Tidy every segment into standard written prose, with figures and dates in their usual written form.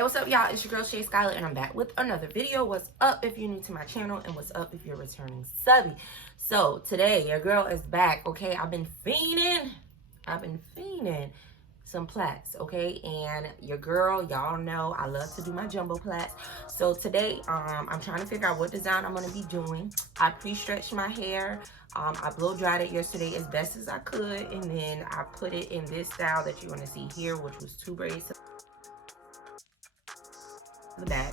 Hey, what's up, y'all? It's your girl shayskyler, and I'm back with another video. What's up if you're new to my channel, and what's up if you're returning subby? So today your girl is back. Okay, I've been fiending some plaits. Okay, and your girl, y'all know I love to do my jumbo plaits. So today I'm trying to figure out what design I'm going to be doing. I pre-stretched my hair. I blow dried it yesterday as best as I could, and then I put it in this style that you're going to see here, which was 2 braids to the back.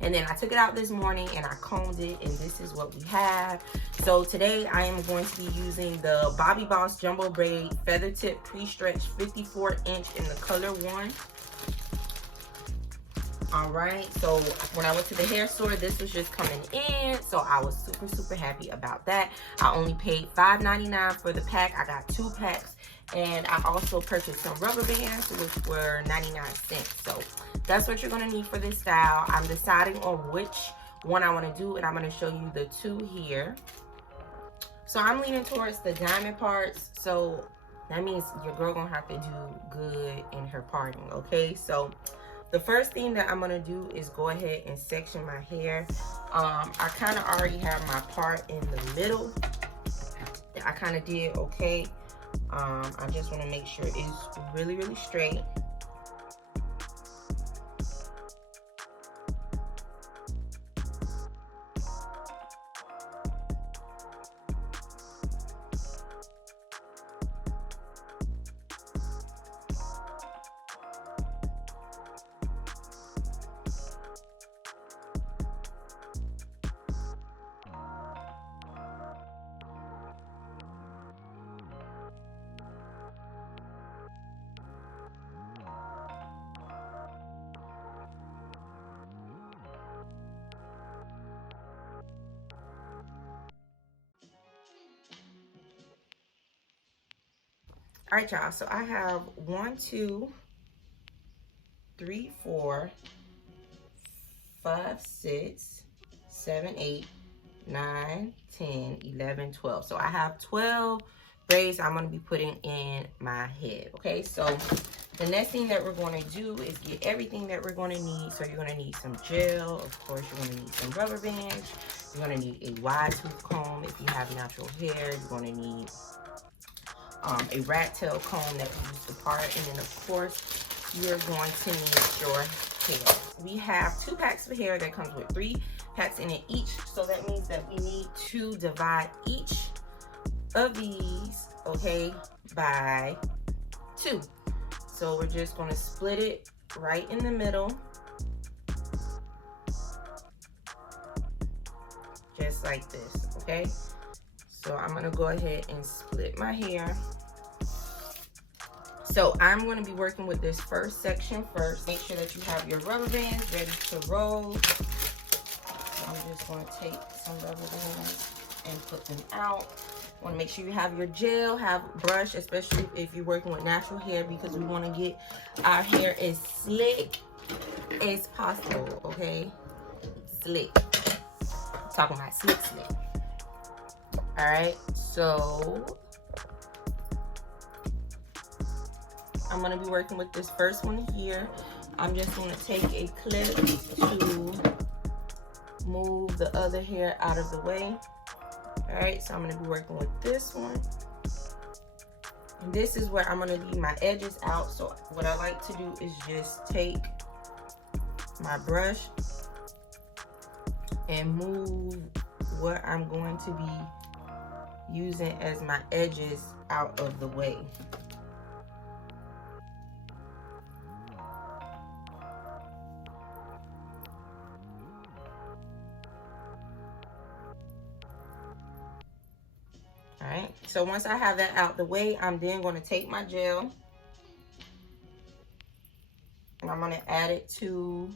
And then I took it out this morning and I combed it, and this is what we have. So today I am going to be using the Bobbi Boss Jumbo Braid Feather Tip Pre-Stretch 54-inch in the color 1. Alright, so when I went to the hair store, this was just coming in, so I was super happy about that. I only paid $5.99 for the pack. I got 2 packs, and I also purchased some rubber bands, which were 99 cents. So that's what you're going to need for this style. I'm deciding on which one I want to do, and I'm going to show you the 2 here. So I'm leaning towards the diamond parts, so that means your girl gonna have to do good in her parting. Okay, so the first thing that I'm gonna do is go ahead and section my hair. I kind of already have my part in the middle. I kind of did okay. I just want to make sure it's really straight. All right, y'all, so I have 1, 2, 3, 4, 5, 6, 7, 8, 9, 10, 11, 12. So I have 12 braids I'm going to be putting in my head. Okay, so the next thing that we're going to do is get everything that we're going to need. So you're going to need some gel. Of course, you're going to need some rubber bands. You're going to need a wide tooth comb if you have natural hair. You're going to need a rat tail comb that you use to part, and then of course you're going to need your hair. We have 2 packs of hair that comes with 3 packs in it each, so that means that we need to divide each of these, okay, by 2. So we're just going to split it right in the middle, just like this. Okay, so I'm going to go ahead and split my hair. So I'm going to be working with this first section first. Make sure that you have your rubber bands ready to roll. So I'm just going to take some rubber bands and put them out. Want to make sure you have your gel, have brush, especially if you're working with natural hair, because we want to get our hair as slick as possible. Okay, slick. I'm talking about slick. All right, so I'm going to be working with this first one here. I'm just going to take a clip to move the other hair out of the way. All right, so I'm going to be working with this one. And this is where I'm going to leave my edges out. So what I like to do is just take my brush and move what I'm going to be using as my edges out of the way. All right, so once I have that out the way, I'm then going to take my gel and I'm going to add it to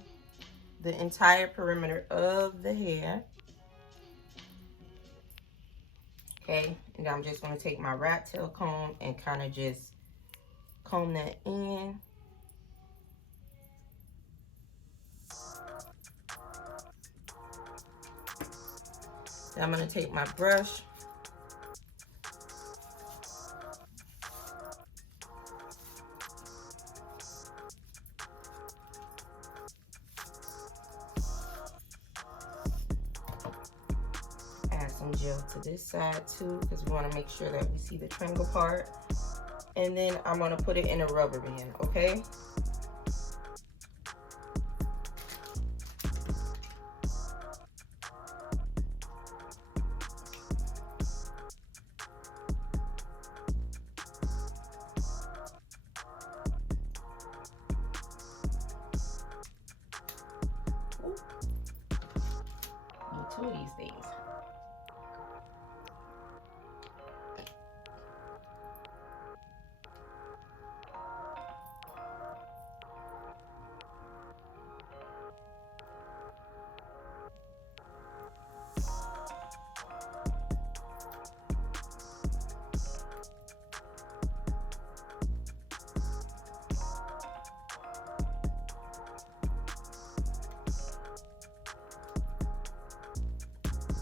the entire perimeter of the hair. Okay, and I'm just going to take my rat tail comb and kind of just comb that in. Then I'm going to take my brush some gel to this side too, because we want to make sure that we see the triangle part. And then I'm going to put it in a rubber band, okay? Two of these things.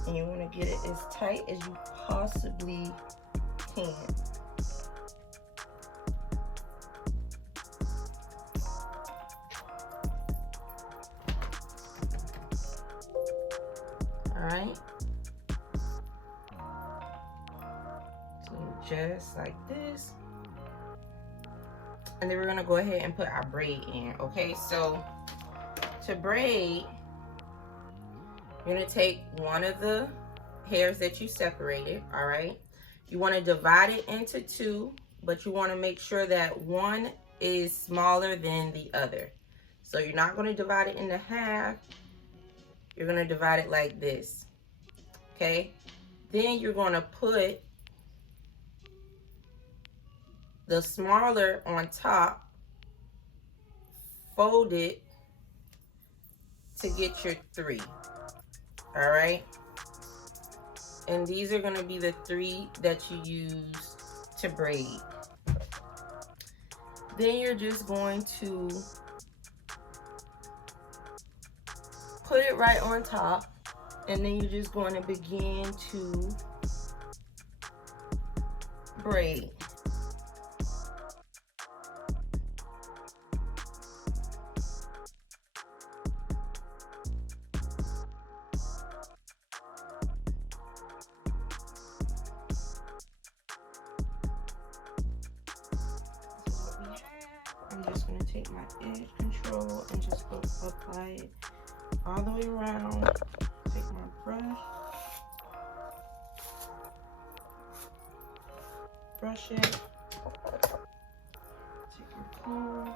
And you want to get it as tight as you possibly can. All right. So just like this. And then we're going to go ahead and put our braid in. Okay, so to braid, you're going to take one of the hairs that you separated, all right? You want to divide it into two, but you want to make sure that one is smaller than the other. So you're not going to divide it into half. You're going to divide it like this, okay? Then you're going to put the smaller on top, fold it to get your three. All right, and these are going to be the three that you use to braid. Then you're just going to put it right on top, and then you're just going to begin to braid. I'm just going to take my edge control and just go apply it all the way around. Take my brush, brush it, take my comb,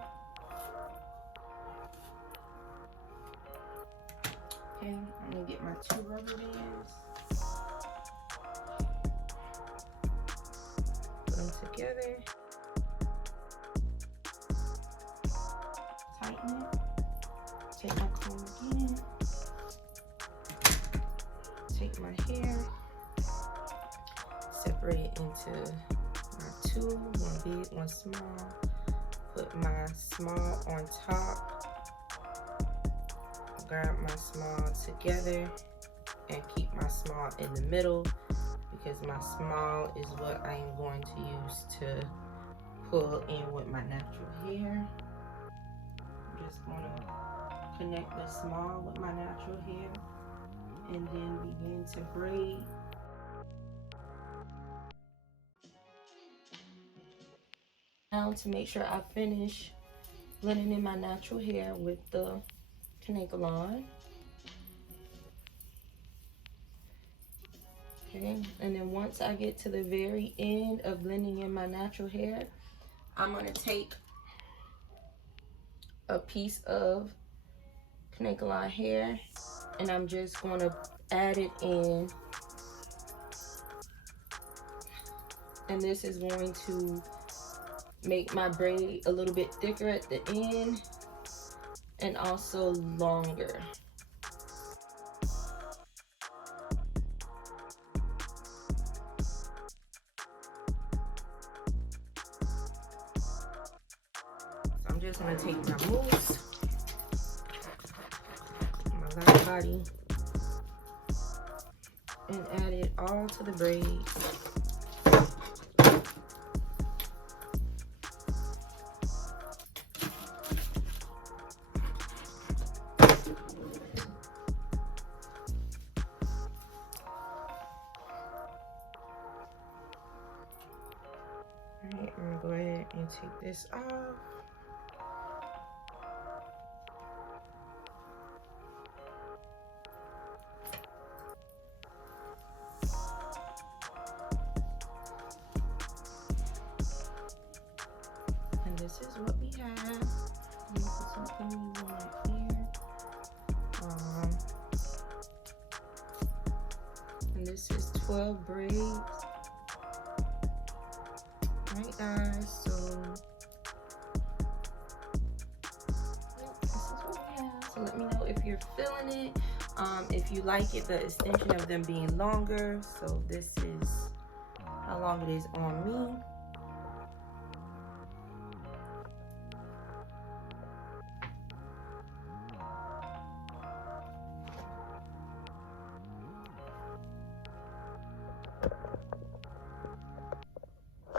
okay, I'm going to get my two rubber bands, put them together. Tighten it. Take my comb again. Take my hair. Separate it into my two, one big, one small. Put my small on top. Grab my small together and keep my small in the middle, because my small is what I am going to use to pull in with my natural hair. Just going to connect the small with my natural hair and then begin to braid. Now to make sure I finish blending in my natural hair with the kanekalon. Okay, and then once I get to the very end of blending in my natural hair, I'm going to take a piece of kanekalon hair and I'm just going to add it in, and this is going to make my braid a little bit thicker at the end and also longer. So I'm just going to take my mousse, my light body, and add it all to the braid. Alright, I'm gonna go ahead and take this off. And this is what we have. Let me put something right here. And this is 12 braids. Alright guys, so this is what we have. So let me know if you're feeling it. If you like it, the extension of them being longer. So this is how long it is on me.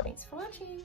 Thanks for watching.